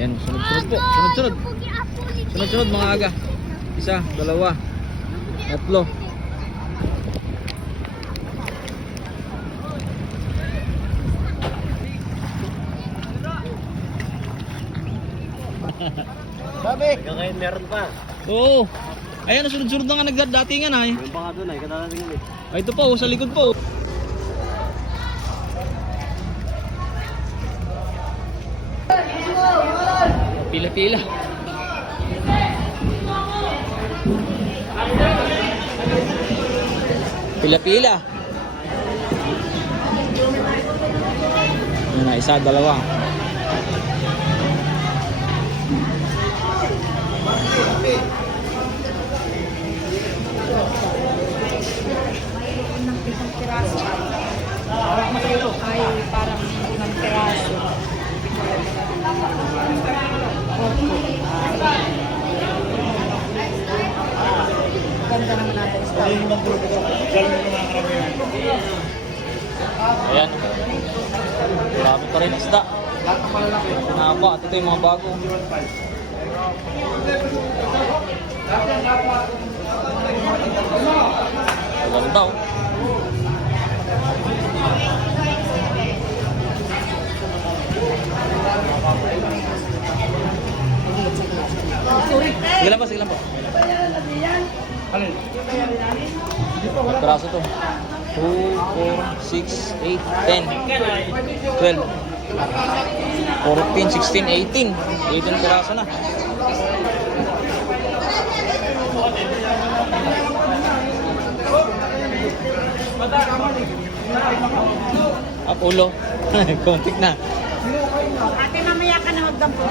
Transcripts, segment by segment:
Ayan, sunod-sunod po. Sunod-sunod. Sunod-sunod mga aga. Isa, dalawa, tatlo. Sabi! Ngayon meron pa. Oo. Ayan, sunod-sunod na nga nagdatingan ay. Meron pa nga doon ay, kadadating eh. Ay, ito po, sa likod po. Pila-pila. Pila-pila. Yan na, isa, dalawa. Ay, parang ng piraso. Ganda naman natin. Ayan. Marami pa rin isda. Pinapa at ito yung mga bago. Ganda oh. Sige lang po, sige lang po. Peraso to. 2, 4, 6, 8, 10, 12, 14, 16, 18. 18 peraso na. Up ulo. Kontik na. Ate, mamaya ka na magdampo.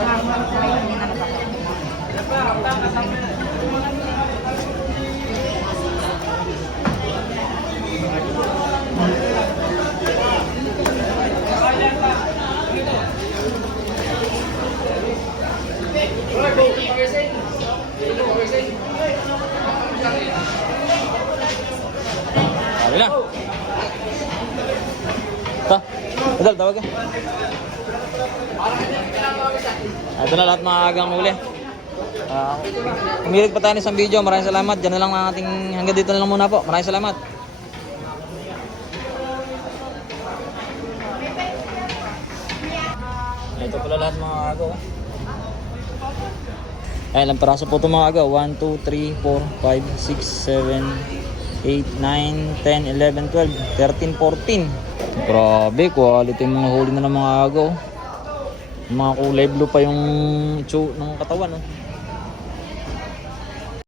Sabi na. Ito. Idol, tawag ka. Ito na lahat mga agang huli. Umilig pa tayo ng isang video. Maraming salamat. Diyan na lang ang ating hanggang dito na lang muna po. Maraming salamat. Ito pala lahat mga agaw. Ay, ilang peraso po ito mga agaw. 1, 2, 3, 4, 5, 6, 7, 8, 9, 10, 11, 12, 13, 14. Grabe, quality yung mga huli na ng mga agaw. Mga kulay blue pa yung ng katawan. Oh.